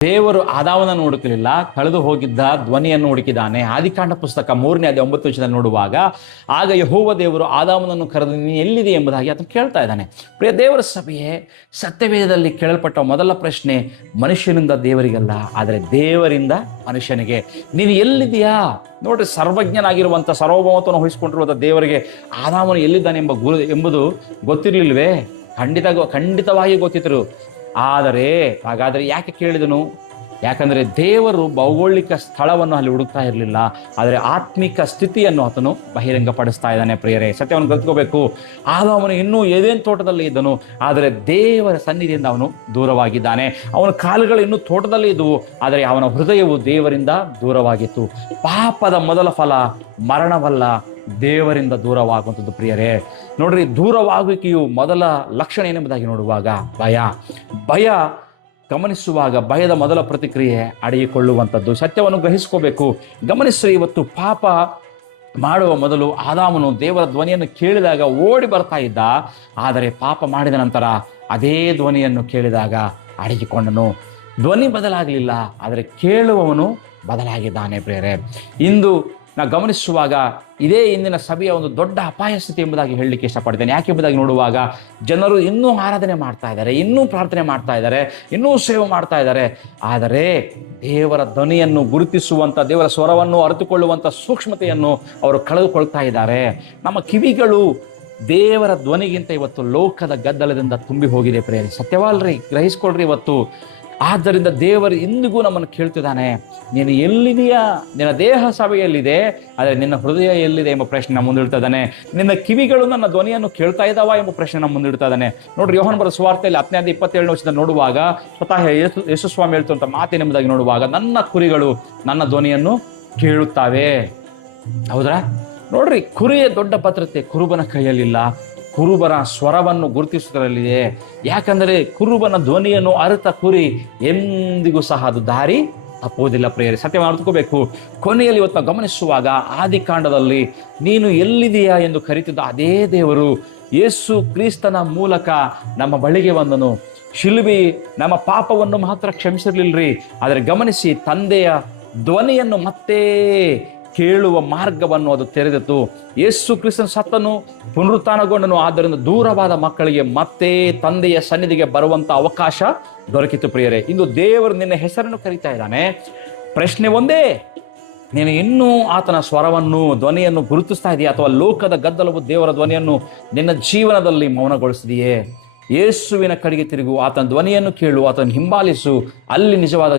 ದೇವರು ಆದಾಮನನ್ನು ಹುಡುಕಲಿಲ್ಲ, ಕಳೆದು ಹೋಗಿದ್ದ ಧ್ವನಿಯನ್ನು ಹುಡುಕಿದ್ದಾನೆ. ಆದಿಕಾಂಡ ಪುಸ್ತಕ 3:9 ನೋಡುವಾಗ ಆಗ ಯೆಹೋವ ದೇವರು ಆದಾಮನನ್ನು ಕರೆದು ನೀನು ಎಲ್ಲಿದೆ ಎಂಬುದಾಗಿ ಆತನು ಕೇಳ್ತಾ ಇದ್ದಾನೆ. ಪ್ರಿಯ ದೇವರ ಸಭೆಯೇ, ಸತ್ಯವೇದದಲ್ಲಿ ಕೇಳಲ್ಪಟ್ಟ ಮೊದಲ ಪ್ರಶ್ನೆ ಮನುಷ್ಯನಿಂದ ದೇವರಿಗಲ್ಲ, ಆದರೆ ದೇವರಿಂದ ಮನುಷ್ಯನಿಗೆ. ನೀನು ಎಲ್ಲಿದೆಯಾ ನೋಡ್ರಿ, ಸರ್ವಜ್ಞನಾಗಿರುವಂಥ ಸರ್ವಭೌಮತ್ವವನ್ನು ವಹಿಸಿಕೊಂಡಿರುವಂಥ ದೇವರಿಗೆ ಆದಾಮನು ಎಲ್ಲಿದ್ದಾನೆ ಎಂಬುದು ಗೊತ್ತಿರಲಿಲ್ವೇ? ಖಂಡಿತವಾಗಿ ಗೊತ್ತಿದ್ರು. ಹಾಗಾದರೆ ಯಾಕೆ ಕೇಳಿದನು? ಯಾಕಂದರೆ ದೇವರು ಭೌಗೋಳಿಕ ಸ್ಥಳವನ್ನು ಅಲ್ಲಿ ಹುಡುಕ್ತಾ ಇರಲಿಲ್ಲ, ಆದರೆ ಆತ್ಮಿಕ ಸ್ಥಿತಿಯನ್ನು ಆತನು ಬಹಿರಂಗಪಡಿಸ್ತಾ ಇದ್ದಾನೆ. ಪ್ರಿಯರೇ, ಸತ್ಯವನ್ನು ಕಲ್ತ್ಕೋಬೇಕು. ಆದಾಮನು ಇನ್ನೂ ಏದೇನು ತೋಟದಲ್ಲಿ ಇದ್ದನು, ಆದರೆ ದೇವರ ಸನ್ನಿಧಿಯಿಂದ ಅವನು ದೂರವಾಗಿದ್ದಾನೆ. ಅವನ ಕಾಲುಗಳು ಇನ್ನೂ ತೋಟದಲ್ಲಿ ಇದ್ದವು, ಆದರೆ ಅವನ ಹೃದಯವು ದೇವರಿಂದ ದೂರವಾಗಿತ್ತು. ಪಾಪದ ಮೊದಲ ಫಲ ಮರಣವಲ್ಲ, ದೇವರಿಂದ ದೂರವಾಗುವಂಥದ್ದು. ಪ್ರಿಯರೇ ನೋಡ್ರಿ, ದೂರವಾಗುವಿಕೆಯು ಮೊದಲ ಲಕ್ಷಣ ಏನೆಂಬುದಾಗಿ ನೋಡುವಾಗ ಭಯ ಗಮನಿಸುವಾಗ ಭಯದ ಮೊದಲ ಪ್ರತಿಕ್ರಿಯೆ ಅಡಗಿಕೊಳ್ಳುವಂಥದ್ದು. ಸತ್ಯವನ್ನು ಗ್ರಹಿಸ್ಕೋಬೇಕು. ಗಮನಿಸ್ರಿ, ಇವತ್ತು ಪಾಪ ಮಾಡುವ ಮೊದಲು ಆದಾಮನು ದೇವರ ಧ್ವನಿಯನ್ನು ಕೇಳಿದಾಗ ಓಡಿ ಬರ್ತಾ ಇದ್ದ, ಆದರೆ ಪಾಪ ಮಾಡಿದ ನಂತರ ಅದೇ ಧ್ವನಿಯನ್ನು ಕೇಳಿದಾಗ ಅಡಗಿಕೊಂಡನು. ಧ್ವನಿ ಬದಲಾಗಲಿಲ್ಲ, ಆದರೆ ಕೇಳುವವನು ಬದಲಾಗಿದ್ದಾನೆ. ಪ್ರಿಯರೇ, ಇಂದು ನಾವು ಗಮನಿಸುವಾಗ ಇದೇ ಇಂದಿನ ಸಭೆಯ ಒಂದು ದೊಡ್ಡ ಅಪಾಯ ಸ್ಥಿತಿ ಎಂಬುದಾಗಿ ಹೇಳಲಿಕ್ಕೆ ಇಷ್ಟಪಡ್ತೇನೆ. ಯಾಕೆ ಎಂಬುದಾಗಿ ನೋಡುವಾಗ ಜನರು ಇನ್ನೂ ಆರಾಧನೆ ಮಾಡ್ತಾ ಇದ್ದಾರೆ, ಇನ್ನೂ ಪ್ರಾರ್ಥನೆ ಮಾಡ್ತಾ ಇದ್ದಾರೆ, ಇನ್ನೂ ಸೇವೆ ಮಾಡ್ತಾ ಇದ್ದಾರೆ, ಆದರೆ ದೇವರ ಧ್ವನಿಯನ್ನು ಗುರುತಿಸುವಂಥ, ದೇವರ ಸ್ವರವನ್ನು ಅರಿತುಕೊಳ್ಳುವಂಥ ಸೂಕ್ಷ್ಮತೆಯನ್ನು ಅವರು ಕಳೆದುಕೊಳ್ತಾ ಇದ್ದಾರೆ. ನಮ್ಮ ಕಿವಿಗಳು ದೇವರ ಧ್ವನಿಗಿಂತ ಇವತ್ತು ಲೋಕದ ಗದ್ದಲದಿಂದ ತುಂಬಿ ಹೋಗಿದೆ. ಪ್ರಿಯರೇ, ಸತ್ಯವಲ್ರಿ? ಗ್ರಹಿಸ್ಕೊಳ್ರಿ ಇವತ್ತು. ಆದ್ದರಿಂದ ದೇವರು ಇಂದಿಗೂ ನಮ್ಮನ್ನು ಕೇಳ್ತಿದ್ದಾನೆ, ನೀನು ಎಲ್ಲಿದೆಯಾ? ನಿನ್ನ ದೇಹ ಸಭೆಯಲ್ಲಿದೆ, ಆದರೆ ನಿನ್ನ ಹೃದಯ ಎಲ್ಲಿದೆ ಎಂಬ ಪ್ರಶ್ನೆ ನಮ್ಮ ಮುಂದಿಡ್ತಾ ಇದ್ದಾನೆ. ನಿನ್ನ ಕಿವಿಗಳು ನನ್ನ ಧ್ವನಿಯನ್ನು ಕೇಳ್ತಾ ಇದ್ದಾವ ಎಂಬ ಪ್ರಶ್ನೆ ನಮ್ಮ ಮುಂದಿಡ್ತಾ ಇದ್ದಾನೆ. ನೋಡ್ರಿ, ಯೋಹಾನ ಬರೆದ ಸುವಾರ್ತೆಯಲ್ಲಿ 10:27 ನೋಡುವಾಗ ಸ್ವತಃ ಯೇಸು ಸ್ವಾಮಿ ಹೇಳ್ತಂತ ಮಾತೇನೆಂಬುದಾಗಿ ನೋಡುವಾಗ, ನನ್ನ ಕುರಿಗಳು ನನ್ನ ಧ್ವನಿಯನ್ನು ಕೇಳುತ್ತಾವೆ. ಹೌದ್ರಾ? ನೋಡ್ರಿ, ಕುರಿಯ ದೊಡ್ಡ ಭದ್ರತೆ ಕುರುಬನ ಕೈಯಲ್ಲಿಲ್ಲ, ಕುರುಬನ ಸ್ವರವನ್ನು ಗುರುತಿಸುವುದರಲ್ಲಿದೆ. ಯಾಕಂದರೆ ಕುರುಬನ ಧ್ವನಿಯನ್ನು ಅರಿತ ಕುರಿ ಎಂದಿಗೂ ಸಹ ಅದು ದಾರಿ ತಪ್ಪುವುದಿಲ್ಲ. ಪ್ರಿಯರೇ, ಸತ್ಯವನ್ನು ಅರ್ಥಕೋಬೇಕು. ಕೊನೆಯಲ್ಲಿ ಇವತ್ತು ಗಮನಿಸುವಾಗ ಆದಿಕಾಂಡದಲ್ಲಿ ನೀನು ಎಲ್ಲಿದೆಯಾ ಎಂದು ಕರೀತಿದ್ದ ಅದೇ ದೇವರು ಯೇಸು ಕ್ರಿಸ್ತನ ಮೂಲಕ ನಮ್ಮ ಬಳಿಗೆ ಬಂದನು. ಶಿಲುಬೆ ನಮ್ಮ ಪಾಪವನ್ನು ಮಾತ್ರ ಕ್ಷಮಿಸಿರ್ಲಿಲ್ರಿ, ಆದರೆ ಗಮನಿಸಿ, ತಂದೆಯ ಧ್ವನಿಯನ್ನು ಮತ್ತೆ ಕೇಳುವ ಮಾರ್ಗವನ್ನು ಅದು ತೆರೆದಿತ್ತು. ಯೇಸು ಕ್ರಿಸ್ತನ ಸತ್ತನು, ಪುನರುತ್ಥಾನಗೊಂಡನು. ಆದ್ದರಿಂದ ದೂರವಾದ ಮಕ್ಕಳಿಗೆ ಮತ್ತೆ ತಂದೆಯ ಸನ್ನಿಧಿಗೆ ಬರುವಂಥ ಅವಕಾಶ ದೊರಕಿತು. ಪ್ರಿಯರೇ, ಇಂದು ದೇವರು ನಿನ್ನ ಹೆಸರನ್ನು ಕರೀತಾ ಇದ್ದಾನೆ. ಪ್ರಶ್ನೆ ಒಂದೇ, ನೀನು ಇನ್ನೂ ಆತನ ಸ್ವರವನ್ನು, ಧ್ವನಿಯನ್ನು ಗುರುತಿಸ್ತಾ ಇದೆಯಾ, ಅಥವಾ ಲೋಕದ ಗದ್ದಲವು ದೇವರ ಧ್ವನಿಯನ್ನು ನಿನ್ನ ಜೀವನದಲ್ಲಿ ಮೌನಗೊಳಿಸಿದೆಯೇ? ಯೇಸುವಿನ ಕಡೆಗೆ ತಿರುಗು, ಆತನ ಧ್ವನಿಯನ್ನು ಕೇಳು, ಆತನ ಹಿಂಬಾಲಿಸು. ಅಲ್ಲಿ ನಿಜವಾದ